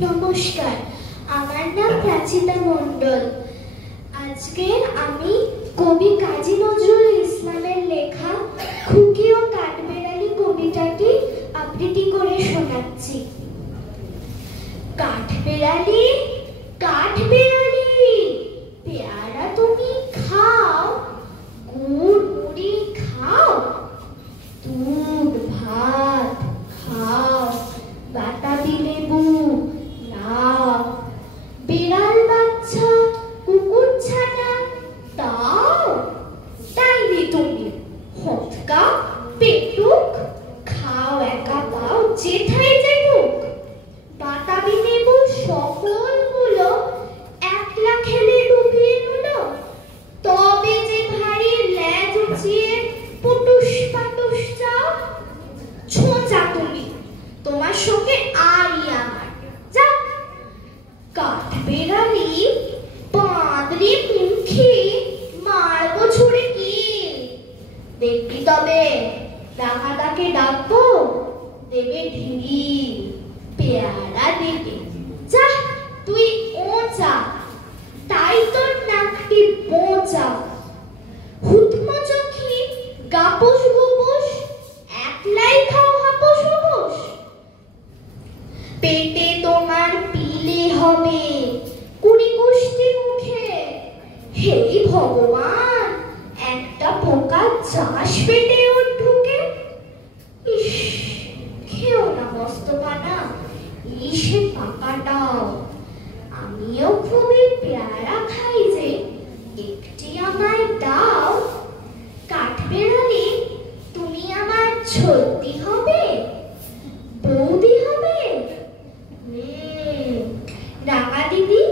নমস্কার, আমার নাম প্রাচিতা মণ্ডল। আজকে আমি কবি কাজী নজরুল ইসলামের লেখা খুকি ও কাঠবেড়ালি কবিতাটি আবৃত্তি করে শোনাচ্ছি। কাঠবেড়ালি, কাঠবেড়ালি, পেয়ারা তুমি খাও, গুড় মুড়ি খাও, দুধ ভাত খাও, বাতাবি লেবু নাও, বিড়াল বাচ্চা কুকুর ছানা তাও, তাইনি তুমি হতকা পেটুক, খাও একা পাও যেথায় যেটুক, বাতাবি লেবু সকলগুলো একলা খেলে ডুবিয়ে নিল, তবে যে ভারী লেজ উঁচিয়ে পুটুস পাটুস চাও, ছোঁচা তুমি, তোমার সঙ্গে আরই আমার, যাক। কাঠবেড়ালি বাঁদরি মুখে মারবো ছুড়ে কি, দেখবি তবে ডাকাটাকে ডাকবো দেবে ঢিলি, পেয়ারা দেবে, যা তুই ওচা, তাই তোর নাকটি বোচা, হুতমো চোখি গাপুস গুপুস, একলাই খাও হাপুস হুপুস, পেটে তোমার পিলে হবে কুড়ি কুষ্টি মুখে, হেই ভগবান একটা পোকা চাষ পেটে ওর ঢুকে, ইস খেও না মস্তকানা ইলিশে পাকাটাও, আমিও খুবই পেয়ারা খাই যে একটি আমায় দাও। কাঠবেড়ালি তুমি আমার ছদ্দি হবে, বৌদি হবে, রাঙা দিদি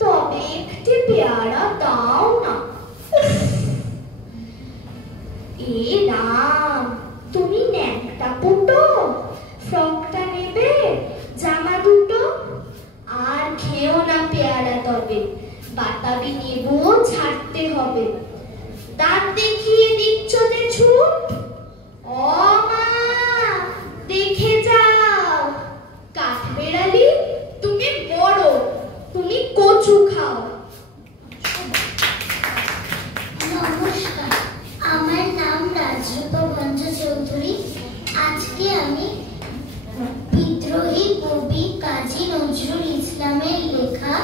তবে একটি পেয়ারা দাও না। এ রাম, তুমি ন্যাংটা পুটো, ফ্রকটা নেবে, জামা দুটো, আর খেও না পেয়ারা তবে, বাতাবি লেবুও ছাড়তে হবে, দাঁত দেখিয়ে দিচ্ছ যে ছুট, ও মা দেখে যাও, কাঠবেড়ালি তুমি বড়, তুমি কচু খাও। নমস্কার, আমার নাম রাজরূপা ভঞ্জ চৌধুরী। আজকে আমি বিদ্রোহী কবি কাজী নজরুল ইসলামের লেখা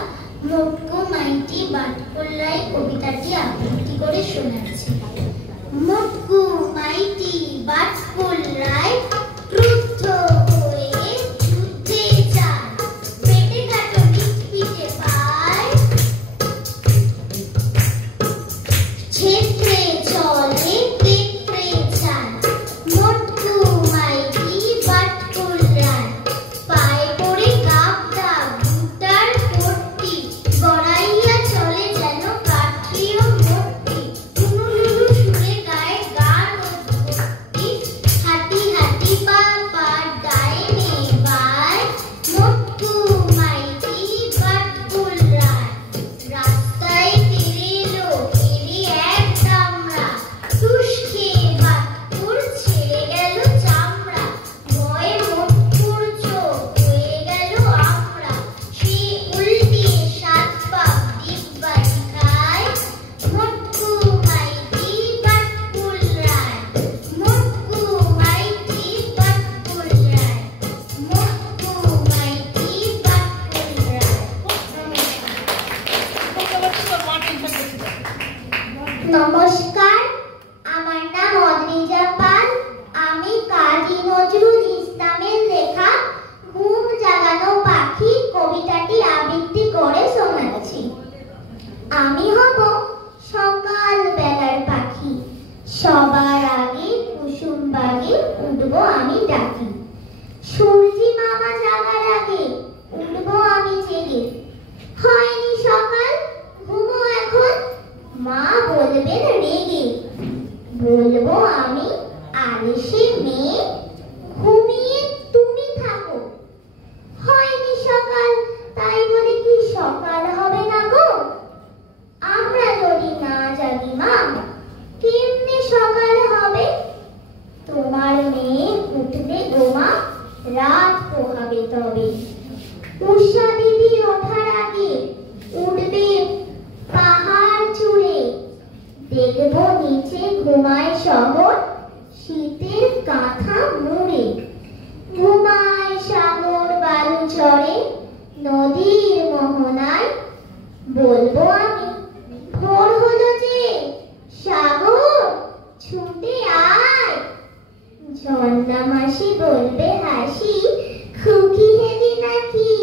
মোটকো মাইটি বাটকোল্লাই কবিতাটি আবৃত্তি করে শোনাচ্ছি। মোটকো মাইটি বাটকোল্লাই ক্রুদ্ধ হয়ে যুদ্ধে যায়, পেটে কাটো পিঠে পায়, ছেত্রে চলে পেটে চায়, মোটকো মাইটি বাটকোল্লাই, পায়ে পড়ে কাপটা বুটার পট্টি, গড়াইয়া চলে যেন কাঠিও ভর্তি, টুনুলুলু সুরে গায়ে গান ভর্তি, হাঁটি হাঁটি পা পা ডাইনে বাই, মোটকো মাইটি বাটকোল্লাই, রাস্তায় তেরেলো এরে এক দামড়া, টুস খেয়ে বাটকুর ছেড়ে গেল চামড়া, ভয়ে মোটকুর চোখ হয়ে গেল আমড়া, সে উল্টিয়ে সাত পাক ডিব্বাটি খায়, মোটকো মাইটি বাটকোল্লাই, মোটকো মাইটি বাটকোল্লাই, মোটকো মাইটি বাটকোল্লাই। নমস্কার, আমার নাম অদ্রিজা পাল। আমি কাজী নজরুল ইসলামের লেখা ঘুম জাগানো পাখি কবিতাটি আবৃত্তি করে শোনাচ্ছি। আমি হব সকাল বেলার পাখি, সবার আগে কুসুম বাগে উঠবো আমি ডাকি, সূর্যি মামা জাগার আগে উঠবো আমি জেগে, হয়নি সকাল ঘুমো এখন, মা বলবেন রেগে। উষা দিদি ওঠার আগে উঠবে পাহাড় চূড়ে, দেখবো নিচে ঘুমায় শহর শীতের কাঁথা মুড়ে, ঘুমায় সাগর বালু চড়ে নদীর মোহনায়, বলবো আমি ভোর হলো যে সাগর ছুটে আয়, ঝর্ণা মাসি বলবে হাসি খুকি হেলি নাকি,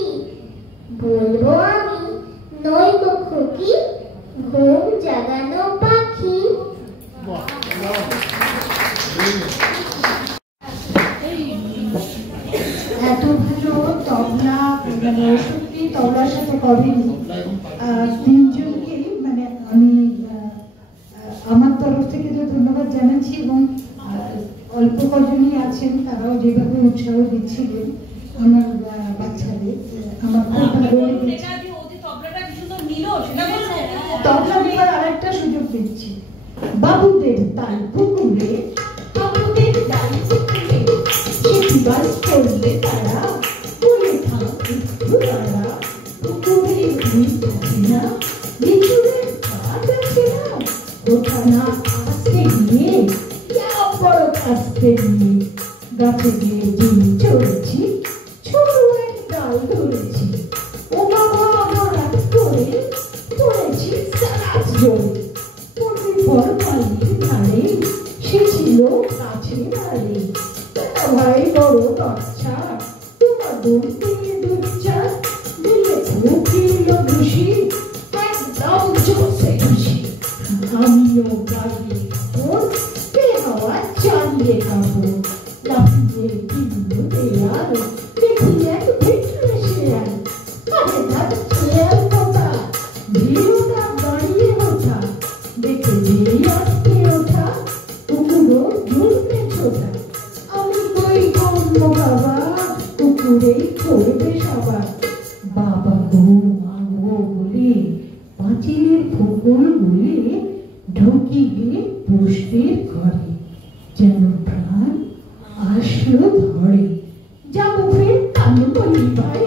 বলবো আমি নইকো খুকি ঘুম জাগানো পাখি। এত ভালো তবলা মানে সত্যি তবলার সাথে করেনি তিনজনকেই, মানে আমি আমার তরফ থেকে তো ধন্যবাদ জানাচ্ছি, এবং অল্প কজনই আছেন তারাও যেভাবে উৎসাহ দিচ্ছিলেন আমার বাচ্চাদের, আমার খুব ভালো লেগেছে। তবলা দেওয়ার আরেকটা সুযোগ দিচ্ছি, বাবুদের তাল পুকুরে, বাবুদের তাল পুকুরে বাস করলে তারা বলে থাকে তারা পুকুরে ঘুম থাকে না, লিচুরের গাছ আছে না, কোথা না আসতে গিয়ে বড় আসতে গিয়ে গাছে গিয়ে ডিম চড়েছি, ছোট এক ডাল ধরেছি, ও বাবা রাত করে পড়েছি সারাত জোরে, পড়বে পর পালিয়ে ধারে, সে ছিল কাছে ধারে, ভাই বড় বাচ্চা তোমার দুধ দিয়ে দুধ চা দিলে খুব খুশি, একদম জোসে খুশি, আমিও গাড়ি ওর কে হাওয়া চালিয়ে খাবো, লাফিয়ে কিনবো দেয়াল দেখি এক ভিতরে শেয়াল, আরে দাদা শেয়াল কথা ভিড়টা দাঁড়িয়ে ওঠা, দেখে দিয়ে আটকে ওঠা, কুকুরও জুড়বে ছোটা, আমি কই করবো বাবা কুকুরেই করবে সবার, বাবা ঘুমাবো বলে পাঁচিলের ফুকুর গুলে ঢুকিয়ে পুষ্পের ঘরে, যেন প্রাণ আসলো ধরে, যাবো ফের কানে বলি ভাই